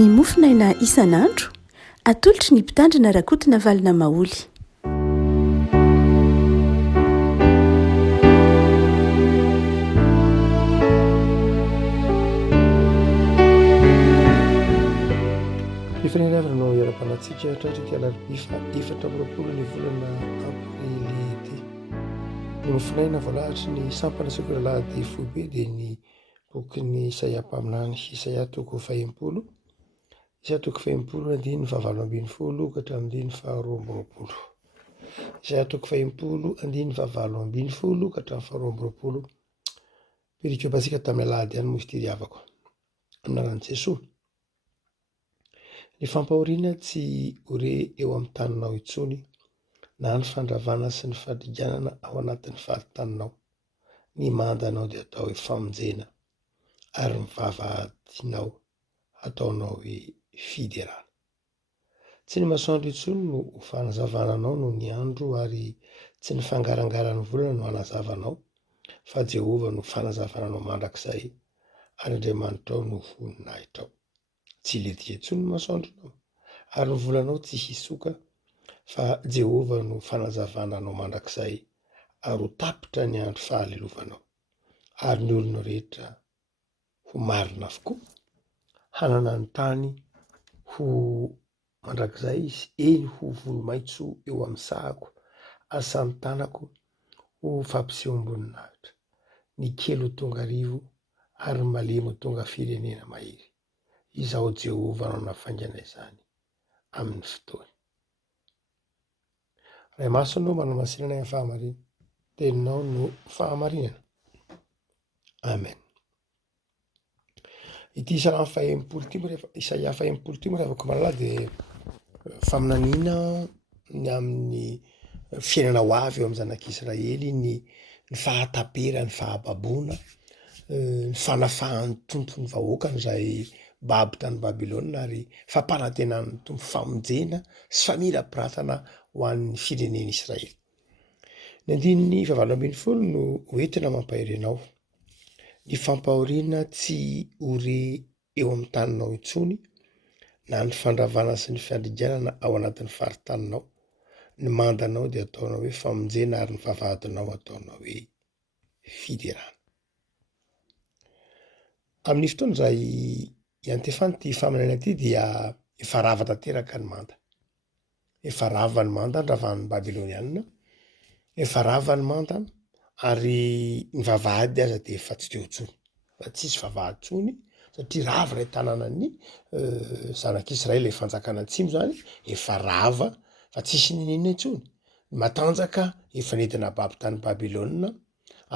ny mofinaina isan'andro atolotry ny mpitandrina rakotina valina maoly. Fifanenavana iara-panatsika hatratrika alarbifa 4 ny volana aprily ty. Ny mofinaina voalahatra ny sampana sekolalahady foibe dia ny bokin'ny Isaia mpaminany Isaia toko 20, Isaia toko 20 andiny 7:20 ka hatramin'ny 12:20. Isaia toko 20 andiny 7:20 ka hatramin'ny 12:20. Perikopasika tamin'ny alahady ihany moa izy ity riavako amin'anaran'i Jesosy. Ny fampahoriana tsy hore eo amin'ny taninao intsony, na ny fandravana sy ny fandriganana ao anatin'ny faritaninao. Ny mandanao dia atao hoe famonjena, ary ny vavahadinao ataonao hoe fiderana. Tsy ny masoandro intsony no fanazavananao no ny andro, ary tsy ny fangarangaran'ny volana no hanazavanao, fa Jehovah no fanazavananao mandrakizay, ary Andriamanitrao no voninahitrao. Tsy letika intsony ny masoandronao, ary ny volanao tsy hisoka, fa Jehovah no fanazavananao mandrakizay, ary ho tapitra ny andro fahalelovanao. Ary ny olona rehetra ho marina avokoa, hanana ny tany ho mandrakizay izy, eny ho volomaitso eo amin'ny sahako, asan'ny tanako ho fampiseho amboninahitra. Ny kely ho tonga arivo, ary ny malemy ho tonga firenena mahery. Izaho Jehovah no nafaingana izany amin'ny fotoany. Ray masonao manamasinana ny fahamarinana, teninao no fahamarinana. Amen. Ity Isaia 20 rehefa malala dia faminaniana ny amin'ny fiainana ho avy eo amin'ny zanak'Israely, ny fahatapera, ny fahababoana, ny fanafahan'ny tompony vahoakany izay babo tany Babilôna, ary fampanantenan'ny tompo famonjena sy famirapiratana ho an'ny fireneny Israely. Ny 9:20 no hoentina mampahery anao. Ny fampahoriana tsy hore eo amin'ny taninao intsony, na ny fandravana sy ny fandriganana ao anatin'ny faritaninao. Ny mandanao dia ataonao hoe famonjena, ary ny vavahadinao ataonao hoe fiderana. Amin'ny fotoana izay iantefany ity faminaniana ity dia efa rava tanteraka ny manda. Efa rava ny manda ndravan'ny Babilônianina, efa rava ny manda, ary ny vavahady aza dia efa tsy teo intsony, fa tsisy vavahady intsony, satria rava ilay tanànan'ny zanak'Israely, ilay fanjakana atsimo zany, efa rava, fa tsisy ninina intsony. Ny matanjaka efa nentina babo tany Babilôna,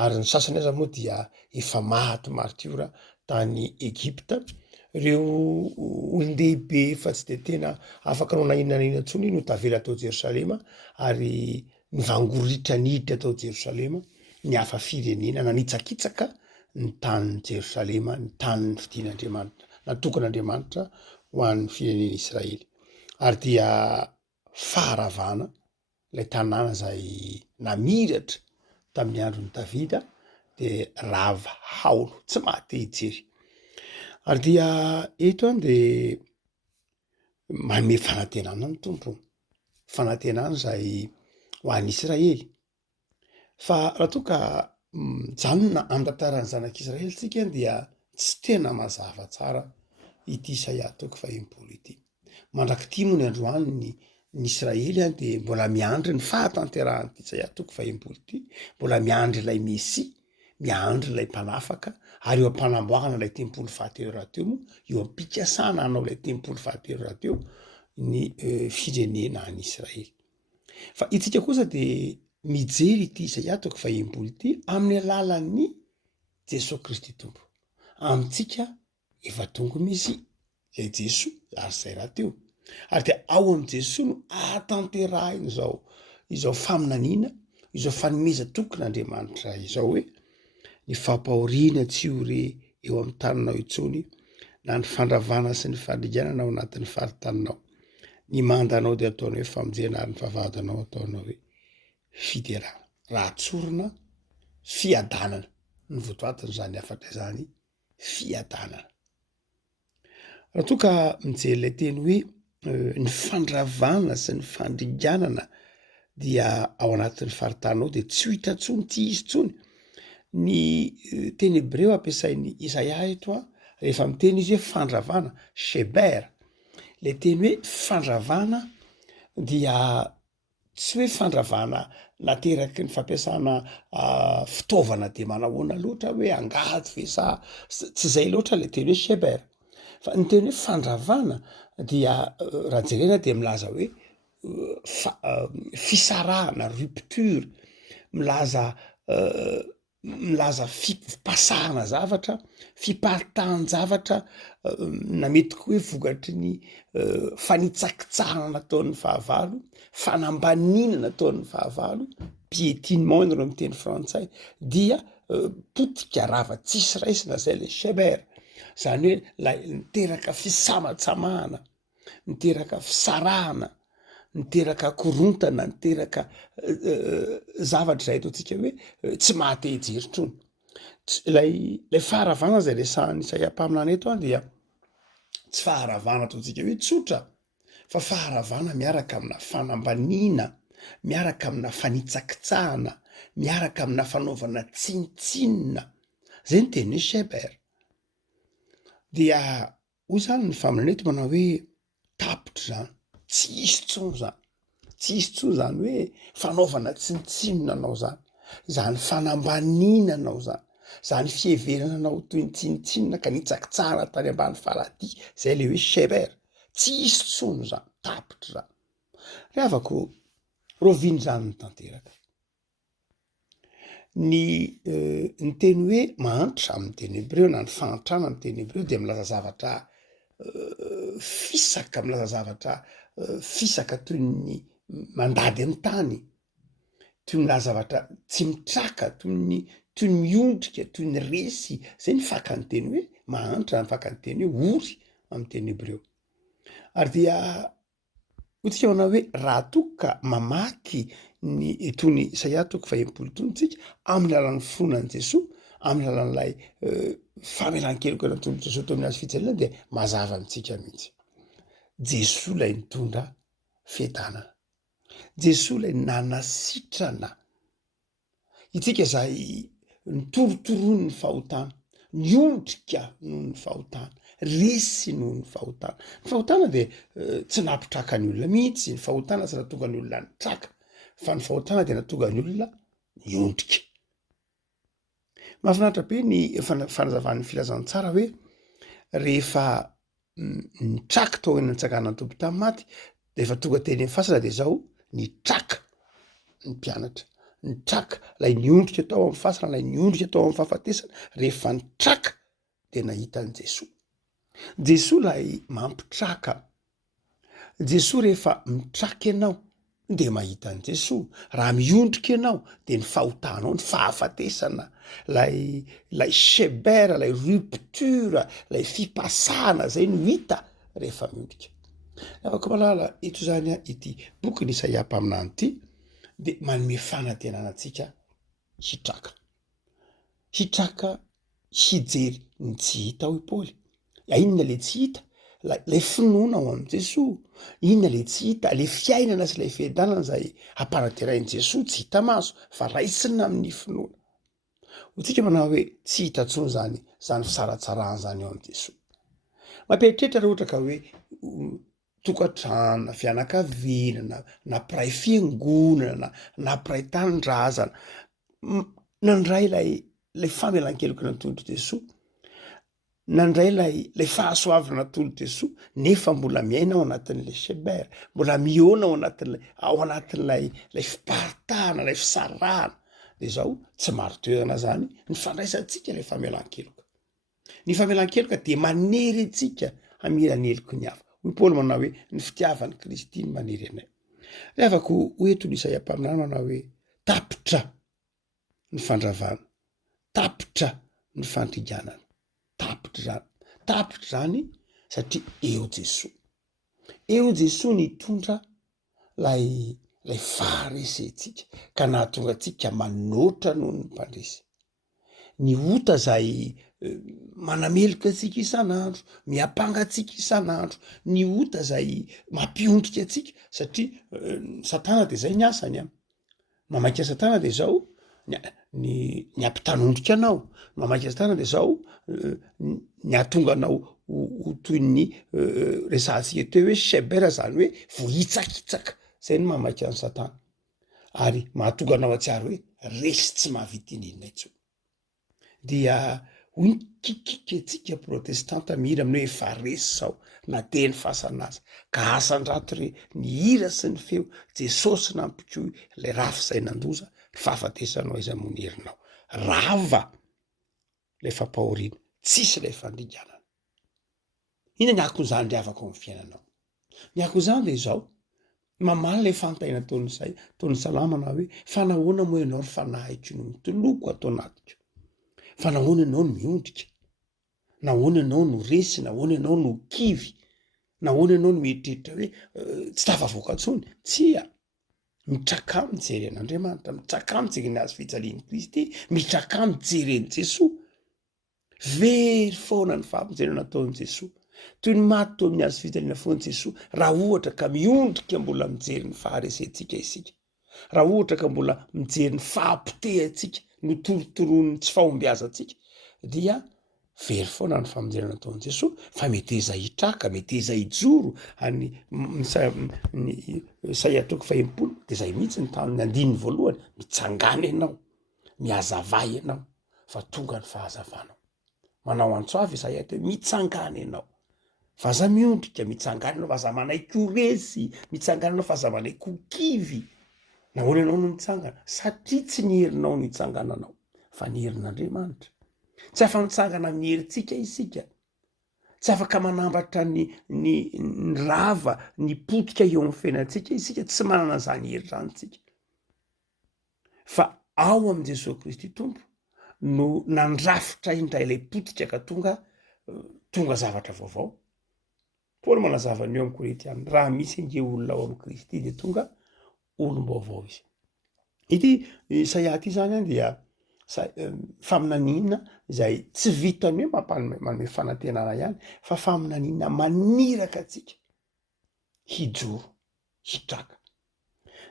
ary ny sasany aza moa dia efa maty martiora tany Egypta. Ireo olon-dehibe efa tsy dia tena afaka nao na inona na inona intsony no tavela tao Jerosalema, ary ny vangoritra niditra tao Jerosalema, ny hafa firenena nanitsakitsaka ny tanin'ny Jerosalema, ny tanin'ny fidian'Andriamanitra, natokan'Andriamanitra ho an'ny fireneny Israely. Ary dia faharavana ilay tanàna izay namiratra tamin'ny andron'ny Davida, dia rava haolo, tsy maty hijery. Ary dia eto dia manome fanantenana ny tompo, fanantenana izay ho an'ny Israely. Fa raha toa ka mijanona amin'ny tantaran'ny zanak'Israely tsika dia tsy tena mazava tsara ity Isaia toko 20 ity. Mandrak'ity moa ny androany ny Israely dia mbola miandry ny fahatanterahany Isaia toko 20 ity, mbola miandry ilay Mesia, miandry ilay mpanafaka, ary eo ampanamboarana ilay tempolo fahatelo rahateo moa, eo ampikasana hanao ilay tempolo fahatelo rahateo ny firenena any Israely. Fa itsika kosa dia mijery ity Isaia toko 20 ity amin'ny alalan'ny Jesosy Kristy tompo. Amintsika efa tonga Mesia, izay Jesosy ary izay rahateo. Ary dia ao amin'ny Jesosy no ahatanterahina izao faminaniana, izao fanomeza tokon'Andriamanitra izao hoe ny fampahoriana tsy hore eo amin'ny taninao intsony, na ny fandravana sy ny fandriganana ao anatin'ny faritaninao. Ny mandanao dia ataonao hoe famonjena, ary ny vavahadinao ataonao hoe fiderana. Raha tsorina fiadanana ny votoatiny zany afatra izany fiadanana. raha toa ka mijery ilay teny hoe ny fandravana sy ny fandringanana dia ao anatin'ny faritanao dia tsy ho hita tsony, tsy izy tsony. Ny teny hebreo ampiasain'ny Isaia eto rehefa miteny izy hoe fandravana, sheber. Ilay teny hoe fandravana dia tsy hoe fandravana nateraky ny fampiasana fitaovana dia manahoana loatra hoe angady ve sa tsy zay loatra le teny hoe sheber. Fa ny teny hoe fandravana dia raha jerena dia milaza hoe fisarahana, rupture, milaza fipasahana zavatra, fiparitahan-javatra, na mety koa hoe vogatry ny fanitsakitsahana nataon'ny fahavalo, fanambanina nataon'ny fahavalo, piétinement no miteny frantsay, dia potika rava tsisy raisina zay le sheber. Zany hoe lay niteraka fisamatsamahana, niteraka fisarahana, niteraka korontana, niteraka zavatra zay ataontsika hoe tsy mahatehijery-trony. Lay faharavana zay resahan'ny Isaia mpaminany eto dia tsy faharavana ataontsika hoe tsotra, fa faharavana miaraka amina fanambanina, miaraka amina fanitsakitsahana, miaraka amina fanaovana tsinitsinina. Zay ny teny hoe sheber. Dia hoy zany ny faminany eto manao hoe tapitra zany, tsy isy tsony zany, tsy isy tsony zany hoe fanaovana tsinitsinonanao zany, zany fanambaninanao zany, zany fieverananao toy ny tsinitsinina ka nitsakitsahana tany ambany faladia, zay le hoe sheber. Tsy isy tsony zany, tapitra zany. Rehavako roviny zany ny tanteraka. Ny teny hoe mahantra amin'ny teny hebreo na ny fahantrana amin'ny teny hebreo dia milaza zavatra fisaka, milaza zavatra fisaka toy ny mandady amin'ny tany, toy milaza zavatra tsy mitraka, toy ny miondrika, toy ny resy. Zay ny fakan'ny teny hoe mahantra, ny fakan'ny teny hoe ory amin'ny teny hebreo. Ary dia hotsika manao hoe raha toa ka mamaky ny etony Isaia toko 20 tsika amin'ny alalan'ny finoan'i Jesosy, amin'ny alalan'ilay famelan-keloka nataon'i Jesosy teo amin'ny hazo fijalina, dia mazava amintsika mihitsy. Jesosy lay nitondra fiadanana, Jesosy lay nanasitrana itsika zay nitorotoroa ny fahotana, niondrika noho ny fahotana, resy noho ny fahotana. Ny fahotana dia tsy nampitraka ny olona mihitsy, ny fahotana tsy nahatonga ny olona nitraka, fa ny fahotana dia nahatonga ny olona niondrika. Mahafinaritra be ny fanazavan'ny filazantsara hoe rehefa nitraka tao enantsakana ny tompo tamin'ny maty, rehefa tonga teny amin'ny fasana dia zao nitraka ny mpianatra, nitraka lay niondrika tao amin'ny fasana, lay niondrika tao amin'ny fahafatesana. Rehefa nitraka dia nahita an' Jesosy. Jesosy lay mampitraka. Jesosy rehefa mitraka ianao dia mahita an' Jesosy. Raha miondrika ianao dia ny fahotanao, ny fahafatesana, lay sheber, lay rupture, lay fipasahana zay no hita rehefa miondrika. Afaka malala eto zany ity boky ny Isaia mpaminany ity dia manome fanantenana antsika hitraka. Hitraka, hijery ny tsy hita hoy Paoly. Inona le tsy hita? Lay finoana ao amin'i Jesosy. Inona le tsy hita? Le fiainana sy lay fiadanana zay ampanaterain'i Jesosy tsy hita maso fa raisina amin'ny finoana. Hotsika manao hoe tsy hita tsony zany fisaratsarahana zany ao amin'i Jesosy. Mampieritreritra raha ohatra ka hoe tokantrano, fianakaviana, na mpiray fiangonana, na mpiray tanindrazana, nandray lay famelan-keloka nataon'i Jesosy, nandray lay fahasoavana nataon'i Jesosy, nefa mbola miaina ao anatin'ilay sheber, mbola miona ao anatin'ilay fiparitahana, lay fisarahana. Dia zao tsy maro toerana zany ny fandraisantsika ilay famelan-keloka. Ny famelan-keloka dia manery antsika hamira ny heloky ny hafa. Hoy Paoly manao hoe ny fitiavan'i Kristy ny manery anay. Rehavako hoeto ny Isaia mpaminany manao hoe tapitra ny fandravana, tapitra ny fandringanana, tapitra zany satria eo Jesosy. Eo Jesosy nitondra lay faharesentsika ka nahatonga antsika manoatra noho ny mpandresy. Ny ota zay manameloka atsika isan'andro, miapanga atsika isan'andro, ny ota zay mampiondrika atsika satria satana de zay ny asany a. Mamaika satana de zao ny ampitanondrika anao, mamaika satana de zao ny atonga anao ho toy ny resantsika teo hoe shebera, zany hoe vohitsakitsaka, zay ny mamaika ny satana, ary mahatonga anao atsiary hoe resy tsy mahavita inona intsony. Dia hoy ny kikika atsika protestanta mihira amin'ny hoe efa resy zao na de ny fasanaza ka asan-drato re ny hira sy ny feo Jesosy nampikoy le rafy zay nandoza ny fahafatesanao iza monerinao. Rava le fampahoriana, tsisy le fandringanana. Ina ny akon'izany ry avako amin'ny fiainanao? Ny akon'izany de zao mamaly le fantaina taon'ny salama na hoe fa nahoana moa ianao ry fanahiko no mitoloko atao anatiko, fa nahoana ianao no miondrika, nahoana ianao no resy, nahoana ianao no kivy, nahoana ianao no mieritreritra hoe tsy tafavoaka ntsony. Tsia, mitraka mijery an'Andriamanitra, mitraka mijery ny azy fijalian'i Kristy, mitraka mijereny Jesosy. Very foana ny fahamonjena nataon'i Jesosy, toy ny maty teo amin'ny azy fijaliana foana Jesosy. Raha ohatra ka miondrika mbola mijery ny faharesentsika isika, raha ohatra ka mbola mijery ny fahampitehantsika, no torotoroany tsy fahombiazantsika, dia very foana ny famonjena nataon'i Jesosy. Fa mety eza hitraka, mety eza hijoro any Isaia 40 de zay mihitsy ny tany andininy voalohany, mitsangana ianao, mihazavay ianao, fa tonga ny fahazavanao. Manao antsoavy Isaia teo, mitsangana ianao, fa za miondrika, mitsangana ianao fa za manaiky resy, mitsangana ianao fa za manaiky kivy. Nahoana ianao no mitsangana? Satria tsy ny herinao no itsangananao, fa ny herin'Andriamanitra. Tsy afa mitsangana amin'ny herintsika isika, tsy afaka manambatra ny rava, ny potika eo amin'ny fiainantsika isika, tsy manana zany hery zanytsika. Fa ao amin'i Jesosy Kristy Tompo no nandrafitra indray ilay potika ka tonga zavatra vaovao. Paoly manazava ny eo amin'ny Koretiana, raha misy ange olona ao amin'ny Kristy de tonga olom-baovao izy. Ity Isaia ty zany dia faminaniana izay tsy vitany hoe manome fanantenana ihany, fa faminaniana maniraka atsika hijoro, hitraka.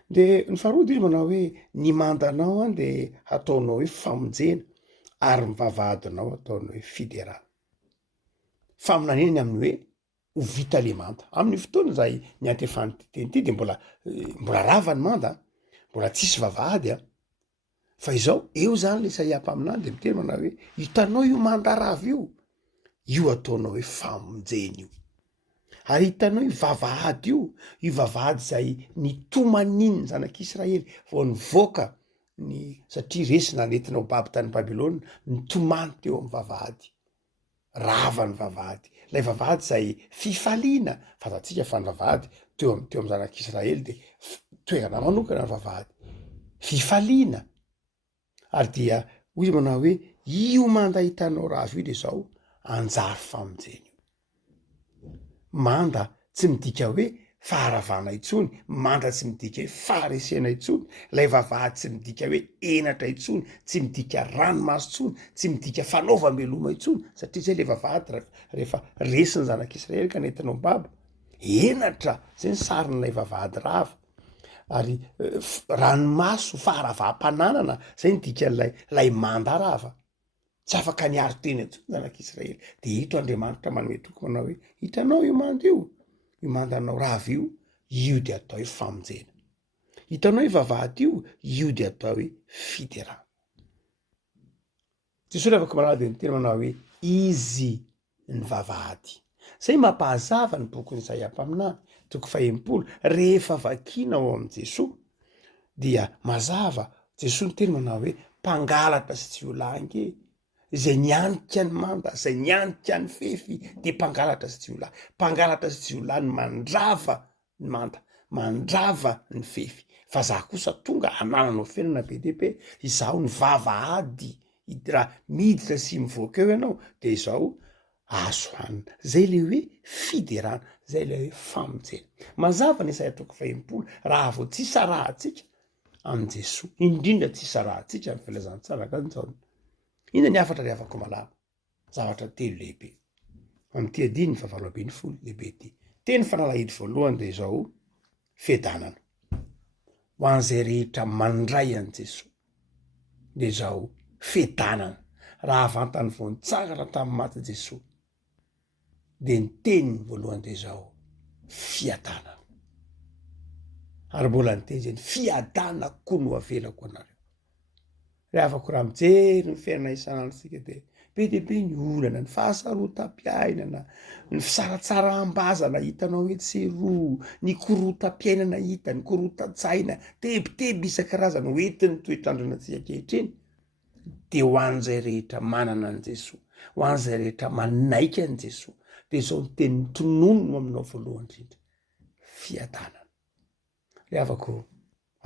De ny faharoa izy manao hoe ny mandanao de ataonao hoe famonjena, ary mivavahadinao ataonao hoe fiderana. Faminaniana amin'ny hoe ho vita le manda. Amin'ny fotoana zay ny antefany teny ity de mbola rava ny manda, mbola tsisy vavahady fa izao eo zany le Isaia mpaminany de miteny manao hoe hitanao io manda rava io ataonao hoe famonjena io. Ary hitanao io vavahady io vavahady zay nitomaniny zanak'Israely vao nivoaka satria resy nanentina ho baby tany Babilôna, nitomany teo amin'ny vavahady, rava ny vavahady, lay vavahady zay fifaliana, fantatsika fa ny vavahady teo amin'ny zanak'Israely de toerana manokana ny vavahady, fifaliana. Ary dia hoy manao hoe io manda hitanao rava io de zao anjary famonjena io. Manda tsy midika hoe faharavana intsony, manda tsy midika hoe faharesena intsony, lay vavahady tsy midika hoe enatra intsony, tsy midika ranomaso intsony, tsy midika fanaovam-beloma intsony, satria zay le vavahady rehefa resy ny zanak'Israely ka nentinao baba, enatra, zay ny sarin'lay vavahady rava. Ary ranomaso, faharavam-pananana, zay midika lay manda rava. Tsy afaka niaro teny intsony zanak'Israely. De ito Andriamanitra manome toky manao hoe hitanao io manda io mandanao rava io de atao hoe famonjena. Hitanao io vavahady io de atao hoe fiderana. Jesosy afaka malala de miteny manao hoe izy ny vavahady. Zay mampahazava ny bokin'ny Isaia mpaminany 40 rehefa vakinao ao amin'i Jesosy dia mazava. Jesosy ny teny manao hoe mpangalatra sy tsy ho langy, zay nianika ny manda, zay nianika ny fefy de mpangalatra sy tsy ho lahy, mpangalatra sy tsy ho lahy ny mandrava ny manda, mandrava ny fefy. Fa za kosa tonga hanananao fiainana be dia be, izaho ny vavahady, raha miditra sy mivoaka eo ianao de izao azo hanina. Zay le hoe fiderana, zay le hoe famonjena. Mazava ny Isaia 40 raha vao tsy sarahantsika amin' Jesosy, indrindra tsy sarahantsika amin'ny filazantsara kanjao. Ina ny afatra ry afako malama? zavatra telo lehibe am'ty adiny fa 20 lehibe ty teny fanalahidy voalohany de zao fiadanana ho an'izay rehetra mandray an' Jesosy de zao fiadanana raha avantany voantsagara tamin'ny maty Jesosy de ny teniny voalohany de zao fiadanana ary mbola ny teny zany fiadanako no avelako anareo rehefa raha mijery ny fiainana isan'andro de be de be ny olana ny fahasarotam-piainana ny fisaratsaraham-bazana hitanao etseroa ny korotam-piainana hita ny korotan-tsaina tebiteby isan-karazana hoentiny toetrandronantsika ankehitriny de ho an'izay rehetra manana an' Jesosy ho an'izay rehetra manaika an' Jesosy de zao ny tenin'ny tononony aminao voalohany indrindra fiadanana rehavako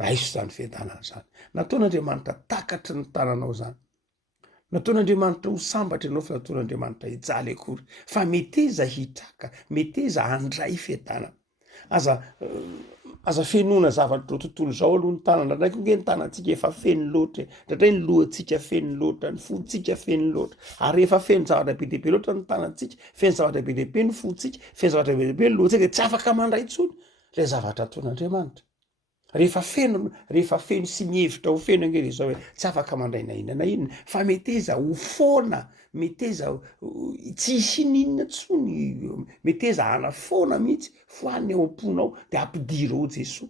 raiso zany fiadanana zany nataon'Andriamanitra takatry ny tananao zany nataon'Andriamanitra ho sambatra ianao fa nataon'Andriamanitra hijaly akory fa meteza hitraka meteza handray fiadanana aza fenona zavatra ro tontolo zao aloha ny tanana ndraiky nge ny tanantsika efa feny loatra ndratray ny lohantsika feny loatra ny fontsika feny loatra ary efa feny zavatra be dehibe loatra ny tanantsika feny zavatra be dehibe ny fontsika feny zavatra be dehibe ny lohantsika de tsy afaka mandray tsony le zavatra ataon'Andriamanitra rehefa feno sy mihevitra ho feno ange de zao hoe tsy afaka mandray na inona fa meteza ho foana meteza tsy isininona tsony meteza hana foana mihitsy foany ao am-ponao de ampidirao Jesosy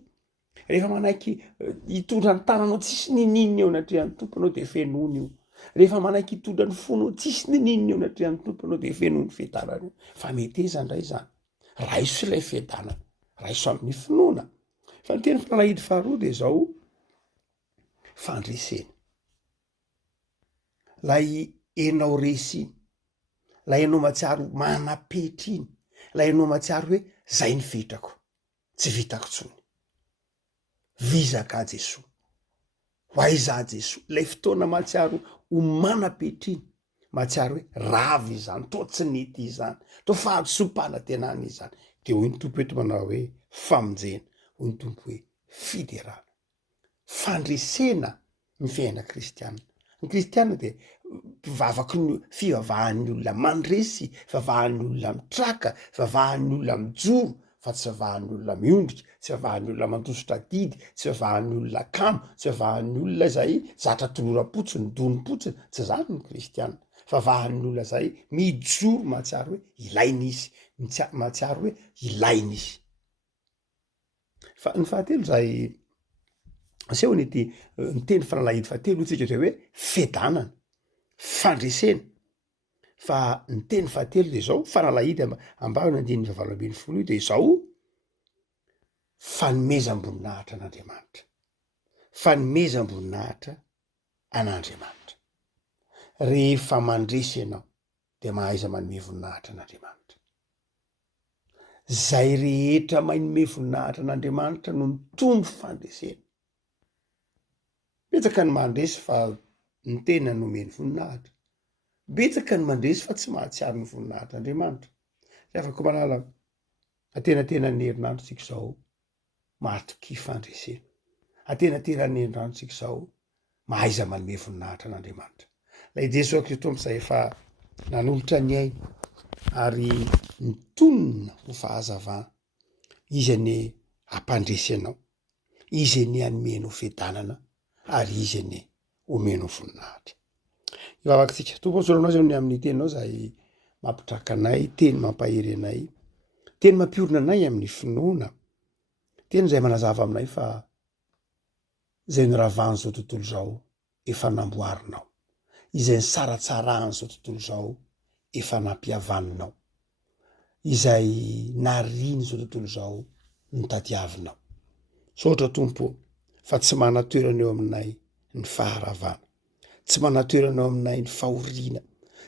rehefa manaiky hitondra ny tananao tsisy nininina eo natrehan'ny tomponao de fenony io rehefa manaiky hitondra ny fonao tsisy nininina eo natrehan'ny tomponao de fenony fiadanana io fa meteza ndray zany raiso ilay fiadanana raiso amin'ny finoana fa ny teny fanalahidy faharoa de zao fandresena lay enao resiny lay enao matsiaro manapetriny lay enao matsiaro hoe zay ny vitrako tsy vitako tsony vizaka Jesosy ho aiza Jesosy lay fotoana matsiaro ho manapetriny matsiaro hoe ravy izany to tsy nety izany to fahatsopana tenany izany de hoy ny tompo eto manao hoe famonjena hoy ny tompo hoe fiderana fandresena ny fiaina kristianina ny kristianina de mpivavaky ny fivavahan'ny olona mandresy fivavahan'ny olona mitraka fivavahan'ny olona mijoro fa tsy fivavahan'ny olona miondrika tsy fivavahan'ny olona mandositra didy tsy fivavahan'ny olona kamo tsy fivavahan'ny olona zay zatra toloram-potsiny donim-potsiny tsy zany ny kristianina fivavahan'ny olona zay mijoro matsiaro hoe ilaina izy matsiaro hoe ilaina izy fa ny fahatelo zay asehony ity ny teny fanalahidy fahatelo tsika de hoe fiadanana fandresena fa ny teny fahatelo de zao fanalahidy ambany andininy 20 de zao fanomezam-boninahitra an'Andriamanitra fanomezam-boninahitra an'Andriamanitra rehefa mandresy ianao de mahaiza manome voninahitra an'Andriamanitra zay rehetra manome voninahitra an'Andriamanitra no mitombo fandresena betsaka ny mandresy fa ny tena nomeny voninahitra betsaka ny mandresy fa tsy mahatsiaro ny voninahitra Andriamanitra rehefa manala atenatenan'ny herinandro tsika zao matoky fandresena atenatenan'ny herinandro tsika zao mahaiza manome voninahitra an'Andriamanitra lay Jesosy Kristy amin'izay efa nanolotra ny aina ary nitonona ho fahazavana izy any ampandresy anao izy any anomenao fiadanana ary izy any omenao voninahitra ivavakintsika tompo soranao zany amin'ny teninao zay mampitraka anay teny mampahery anay teny mampiorina anay amin'ny finoana teny zay manazava aminay fa zay noravany zao tontolo zao efa namboarinao izay ny saratsarahany zao tontolo zao efa nampiavaninao izay nariny zao tontolo zao notadiavinao sotra tompo fa tsy manatoerana eo aminay ny faharavana tsy manatoerana eo aminay ny fahoriana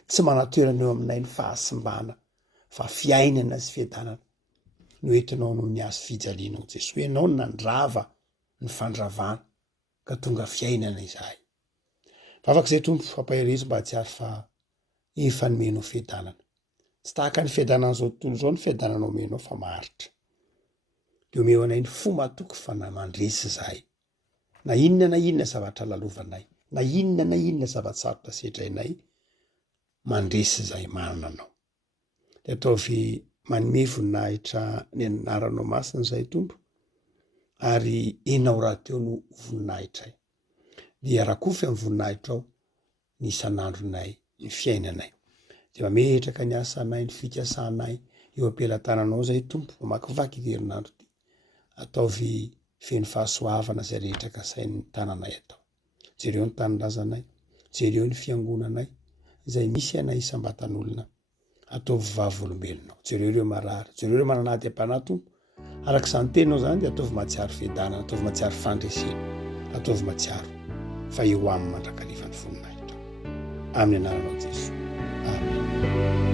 tsy manatoerana eo aminay ny fahasimbana fa fiainana sy fiadanana no entinao no ny azo fijalianao Jesosy ianao nandrava ny fandravana ka tonga fiainana izahay vavak'izay tompo fampahirizo mba tsy azo fa efa nomenao fiadanana tsy tahaka ny fiadanana zao tontolo zao ny fiadanana omenao fa maritra de omeo anay ny fo matoky fa namandresy zahay na inona zavatra lalovanay na inona zavatsarotra sedrainay mandresy zay mananao. De ataovy manome voninahitra ny anaranao masina zay Tompo, ary enao raha teo no voninahitray. Dia rakofy amin'ny voninahitrao ny isan'andronay, ny fiainanay. De mametraka ny asanay, ny fikasanay eo am-pelantananao zay Tompo, mamakivaky ity herinandro ty. Ataovy feno fahasoavana zay rehetra ka sain'ny tananay atao. Jereo ny tanindrazanay, jereo ny fiangonanay, izay misy anay isam-batan'olona. Ataovy vavolombelonao, jereo ireo marary, jereo ireo mananaty am-panahy Tompo. Arak'izany teninao zany dia ataovy mahatsiaro fiadanana, ataovy mahatsiaro fandresena, ataovy mahatsiaro fa eo amin'ny mandrakarivan'ny voninahitra. Amin'ny anaranao Jesosy. Amen.